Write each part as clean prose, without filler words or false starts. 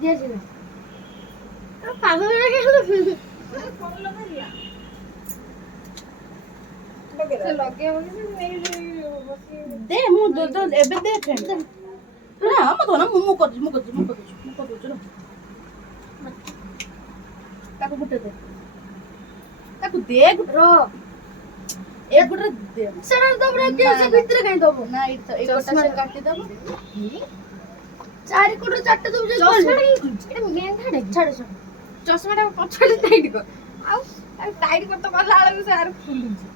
দিয়েছি না পাগল হয়ে গেল ফোন লগাইলা দে ମୁଁ ଏବେ ଦେ ଫ୍ରେଣ୍ଡ ନା ଆମ ଧନ ମୁଁ କରୁଛି ତାକୁ ଗୋଟେ ଦେ ତାକୁ ଦେ ର ଏ ଗୋଟେ ଦେ ସେଟା ଦବ କିଏ ସେ ଭିତରେ କାଇଁ ଦବ ନା ଏଇଟା ଏଇ ଗୋଟା ସେ କାଟି ଦବ ଚାରି କୋଟ ଚାରଟେ ଦବ ଯେ ଏଟା ମେଣ୍ଢାଟେ ଛାଡ ଚଷମାଟା ପଛରେ ଟାଇଟ୍ କର ଆଉ ଟାଇଟ୍ କର ତ କଲା ବେଳକୁ ସେ ଆର ଖୁଲୁଛି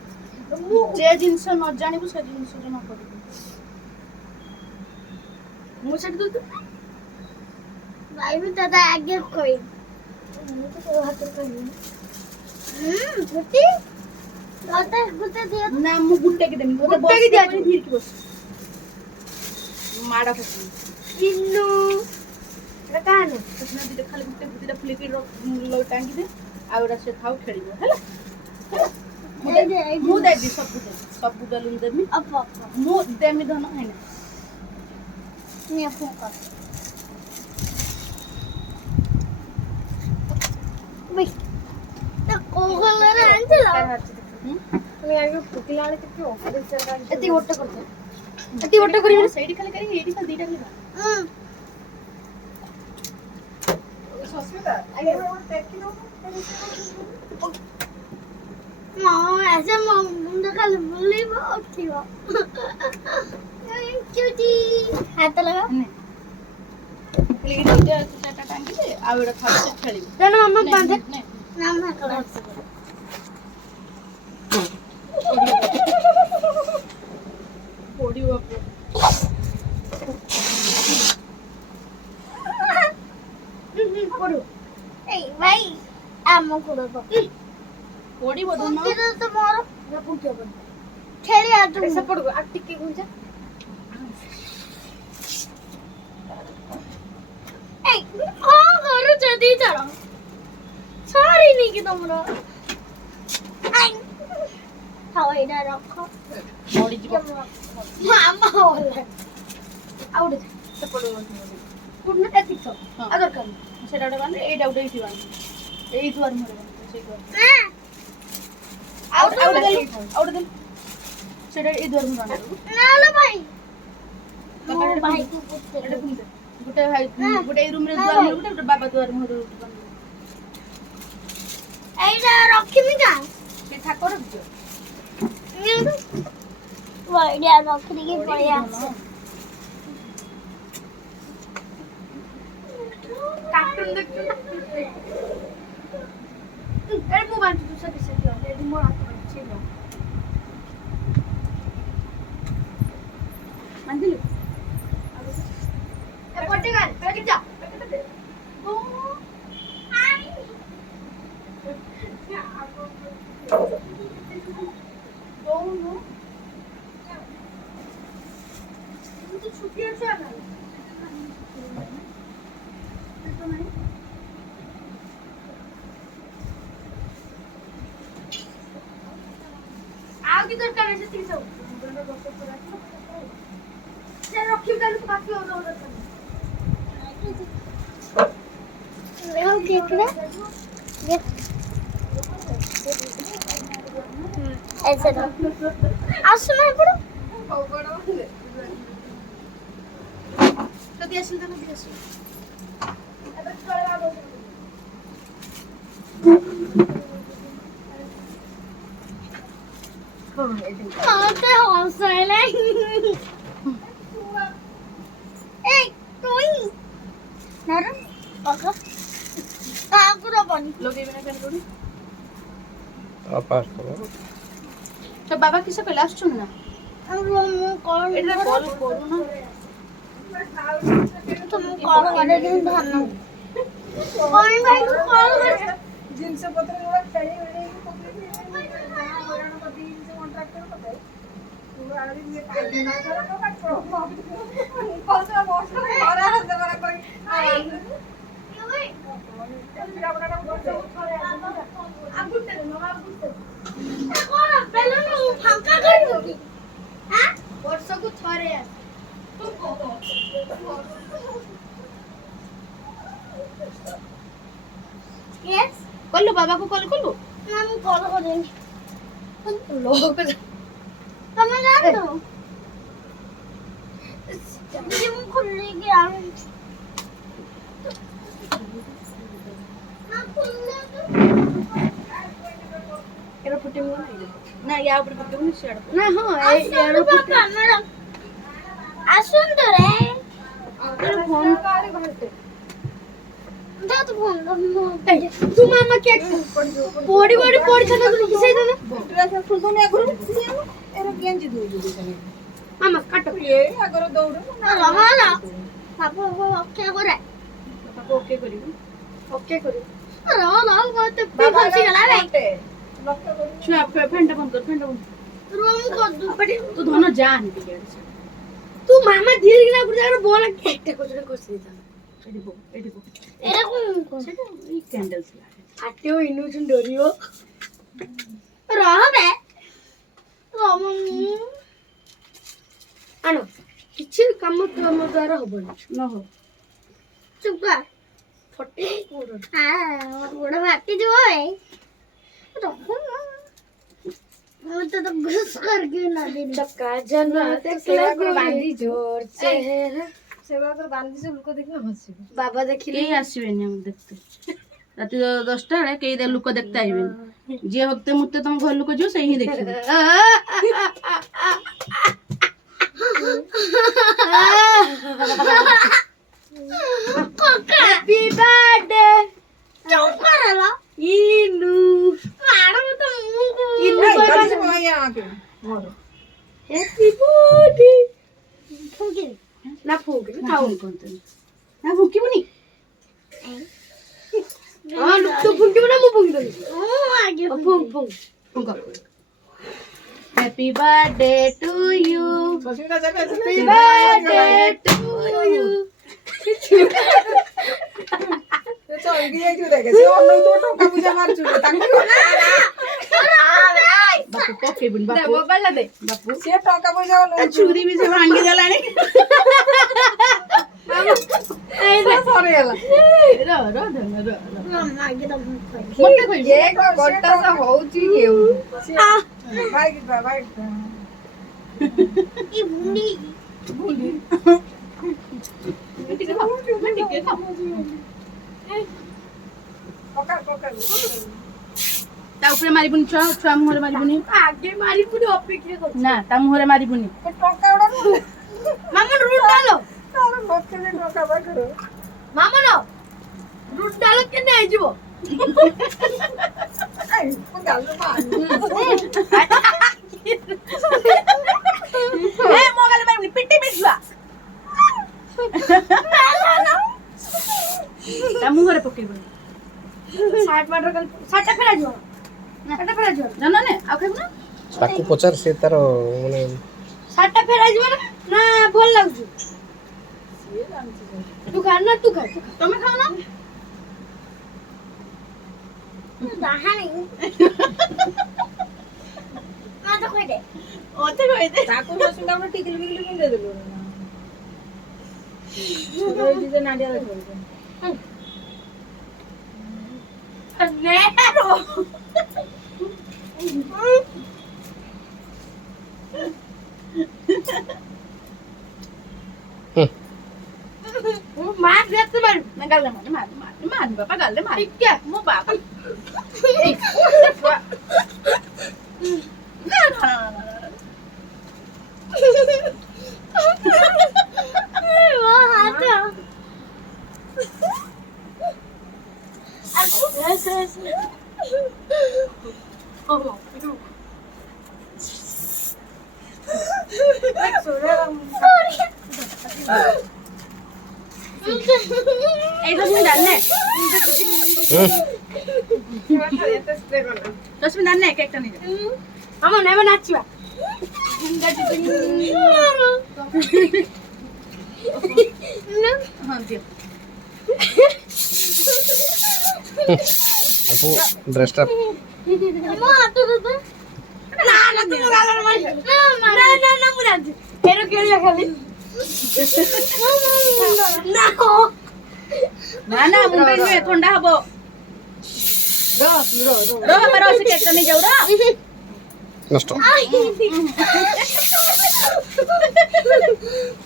ମୁଁ ଯେ ଜିନିଷ ନ ଜାଣିବୁ ସେ ଜିନିଷରେ ନ କରିବୁ ମୁଁ ସେଠି ଦଉଛୁ ଭାଇ ବି ଦାଦା ଆଗେ କହି ମୁଁ ତ ତୋ ହାତରେ କହିବି ଗୋଟେ ଦିଅ ନା ମୁଁ ଗୁଟେକି ଦେମି ଗୋଟେ ଗୁଟେକି ଦିଆ ଧୀରକି ବସ ମାଡ ଖାସି ଇନୁ ଏଟା କାନେ ସେଦିନ ଦିଟା ଖାଲି ଦିଟା ଫ୍ଲିପି ଟାଙ୍ଗି ଦେ ଆଉ ଏଟା ସେ ଖାଉ ଖେଳିବ ହେଲା ମୁଁ ଦେବି ସବୁ ବେଲୁନ ଦେବି ମୁଁ ଦେମି ଧନ ହେଇନା ନିଆ ଫୋନ କର ଭାଇ ତା କୋଉ କଲର ଆଣିଥିଲ তুমি আগে ফুটিলা আলে কেতে অপরিষ্কার এতি ଗୋଟେ କରିଦେ ଏତି ଗୋଟେ କରିବି ସେଇଠି ଖାଲି କରିକି ଏଇଠି ଖାଲି ଦିଟା ଖାଲି ସସ୍ମିତା ଆগে ଦେଖି ଦଉ ऐसे मुंडा खाली बुलिबो उठिबो क्यूटी हाथ लगा प्लेट दिटा चाटा टांगी दे आ एटा खाली से खेलिबो जानो मम्मा बांधे नाम ना कला पड़िबो पड़ो ए भाई आमो कुड़ो पड़िबो दोनो किरो तो मोर ना पुटियो बन खेली आ तू ऐसा पड़ आ टिके गुंजा ए कौन करू जदी चलो सॉरी नहीं कि तुमरो हाउ एडा रखो पड़ी जीवो मामा होला आउडे से पड़िबो कुडना एतिक छ अगर कर सेटा उडे बांधे एटा उडे इति बांधे एई दुआर मोरे बांधे सेई दुआर आउट दे सेटा एई दुआर मोरे बांधे ना लो भाई बाबा भाई को एटा पुंदे गुटे भाई गुटे एई रूम रे दुआर मोरे गुटे बाबा दुआर मोरे बांधे एइडा रखिमी का से ठाकुर रखियो वाइडिया रखनी की पड़िया कार्टून देखते एरे मु बांधु तू सके से दियो एडी मोर हाथ पर छी दियो बांधिलु ए पट्टी कर पैकेट जा ओ हाय दोनो तो छुट्टी আছে না ଆଉ କି ଦରକାର ଅଛି ସେତିକି ସବୁ ସେ ରଖିବି ତାହେଲେ ତୁ ବାକି ଆଉ ଦରକାର देखो केकड़ा देख ऐसे तो आसना है पड़ो ଯଦି ଆସିଲ ତାହେଲେ ବି ଆସିବ ଏବେ ଚଳବା ବୋ मते हंसले ए कोई नर पका ताकुर बनी ଲଗେଇବେ ନା କେন କୋಡಿ पास करो ତ ବାବା କିସ କହିଲେ ଆସୁଛନ୍ତି ନା मु कॉल ଏଟା କଲ୍ କରୁନ तुम कॉल करे दिन धन कोई भाई को कॉल कर ଜିନିଷ ପତ୍ର ଗୁଡା ଖେଳି ଖେଳି ପକେଇକି ହଇରାଣ କରିଦେଇ ଜିନିଷ କଣ୍ଟ୍ରାକ୍ଟର ପକାଇ ତୁ ଆଳି ଇଏ ପାଇଲେ ନା ଧର ତ କାଟ କସ ବର୍ଷ ଖରା ଦେବାର କହି ଆଗୁଟେ ନମା ଆଗୁଟେ कौन बेलन फांका कर दोगी हां ବର୍ଷକୁ ଥରେ ଆସେ Yes. କଲୁ ବାବାକୁ କଲ୍ କଲୁ ନା ମୁଁ କଲ୍ କରିନି। ତମେ ଜାଣିଛ? ଯଦି ମୁଁ ଖୋଲିକି ଆଣୁଛି। ନା ଖୋଲିକି ଏର ଫୁଟିବ ନା ୟା ଉପରେ ଫୁଟିବନି ସିଆଡେ ନା ହଁ ଆସନ୍ତୁ ବାପା ମ୍ୟାଡାମ। ଆସନ୍ତୁ ରେ। ଫୋନ କାରେ ଘରଟେ ଦେ ତୁ ଫୋନ ତୁ ମାମା କେକ୍ ପଡି ପଡିଥାନ୍ତା ତୁ କିସେଇ ଦେଲେ ଡ୍ରେସ୍ ଖୋଲୁନି ଆଗରୁ ଏର ଗେଞ୍ଜି ଦଉଛୁ ଦେଇ ମାମା କାଟ ଏ ଆଗର ଦୌଡ଼ ରହଲା। ବାପା ଓକେ କରେ। ବାପାକୁ ଓକେ କରିବୁ ଓକେ କରିବୁ ରହ ମତେ ଫସି ଗଲା ରେ। ଛୁଆ ଫେଣ୍ଟା ବନ୍ଦ କର ଫେଣ୍ଟା ବନ୍ଦ ରୁମ୍ କରିଦୁ। ତୁ ଧନ ଯାଆନି ଟିକେ ତୁ ମାମା ଧୀରେ କିନା ଗୋଟେ ଜାଗାରେ ବୋଲ କେକଟା କୋଚରେ କଷି ଦେଇଥାନ୍ତା ଏଠି ବୋ ଏଠି ବୋ ଏରା କଣ ସେଟା ଏଇ କ୍ୟାଣ୍ଡେଲ ଥିଲା ଆଟିଓ ଇନୋଚୁନ ଡରିବ ରହ ବେ। ରମ ଆଣ କିଛି କାମ ତମ ଦ୍ୱାରା ହବନି ନ ହଉ ଚୁପ କର। ଫଟେ କୋଡ ଗୋଡ ଫାଟି ଯିବ ଏ। ରହ ମୁଁ ତ ଘୁଷ करके ना दे। ଚକା ଜନ ଦେଖିଲା ବାନ୍ଧି ଜୋର ଚେହେରା ସେବା କରି ବାନ୍ଧିଛୁ ଲୋକ ଦେଖିଲେ ହସିବେ ବାବା ଦେଖିଲେ କେହି ଆସିବେନି ଆମ ଦେଖତେ ରାତି 10ଟା ବେଳେ କେହି ଲୋକ ଦେଖତେ ଆଇବେନି ଯିଏ ହକ୍ତେ ମୁତେ ତମ ଘର ଲୋକ ଯିବ ସେଇ ହିଁ ଦେଖିବେ हैप्पी बर्थडे चुप कर ला। इनू मैडम तो मुंह इनू हैप्पी बर्थडे फूकी ना फूक ଖାଉ ନା ଭୁକିବୁନି हां तू फूकिब ना मु फूक दे आगे फूक फूक ଫୁଙ୍କ happy birthday to you happy birthday to you ବାପୁ ପକେଇବୁନି दे ବାପୁ मोबाइल दे ବାପୁ टका पैसा ଛୁରୀ ବି ସେ ଭାଙ୍ଗି ଦେଲାଣି ସରିଗଲା ଧନ आगे तो मुंह खोल। ମତେ କହିବୁ କଟା सा ହଉଛି କେଉ ये बुंदी ଟିକେ ଖାଉ ଟିକେ ଖାଉ ତା ଉପରେ ମାରିବୁନି ଛୁଆ ଛୁଆ ମୁହଁରେ ମାରିବୁନି ଆଗେ ମାରି ପୁଣି ଅପେକ୍ଷା କର ନା ତା ମୁହଁରେ ମାରିବୁନି ମାମନ ରୁଟ ଡାଲୋ ମାମନ ରୁଟ ଡାଲୋ କେନେ ହେଇଯିବ ଏ ମୋ ଗାଲେ ମାରିବୁନି ପିଟି ପିଟିବା ତା ମୁହଁରେ ପକେଇବୁନି ସାର୍ଟ ମାଟର କାଲି ସାର୍ଟଟା ଫେରା ଯିବ ସାର୍ଟଟା ଫେରା ଯିବ ଜାନ ନେ ଆଉ ଖାଇବୁ ନା ତାକୁ ପଚାର ସେ ତାର ମାନେ ସାର୍ଟଟା ଫେରା ଯିବ ନା ଭଲ ଲାଗୁଛି ତୁ ଖା ନା ତୁ ଖା ତମେ ଖାଉ ନା कहानी मैं तो कोई दे ଅତେ କହିଦେ ତାକୁ ରସୁଣଟା ଗୋଟେ ଟିକିଲି ବିକିଲି ମୁଁ ଦେଇଦେଲୁ ଏଇଠି ଯେ ନାଡିଆ ଦେଖାଉଛି नेरो ମାର ଯେତେ ମାର ନା ଗାଲେ ମାର ମାର ମାର ମାର ବାପା ଗାଲେ ମାର ଟିକେ ମୋ ବାପା वो हाथ ऐसे ऐसे এইটা তুমি জানে তুমি জানে কেকটা নিয়ে মামা নেবে নাচিবা হ্যাঁ দিও আপু ড্রেসটা वो हाथ तो दे না না তুমি গালার মার না না না মুই নাচি এরো কেলিয়া খালি না ନା ନା ମୁଣ୍ଡ ନୁହେଁ ଥଣ୍ଡା ହବ ଆମର ସେ କେକଟା ନେଇ ଯାଉ ନଷ୍ଟ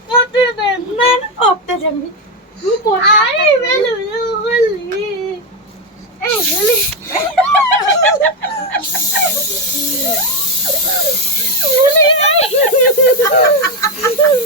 মতে দে না না পড়তে যাবি আরে বেলু বলি এই বলি বলি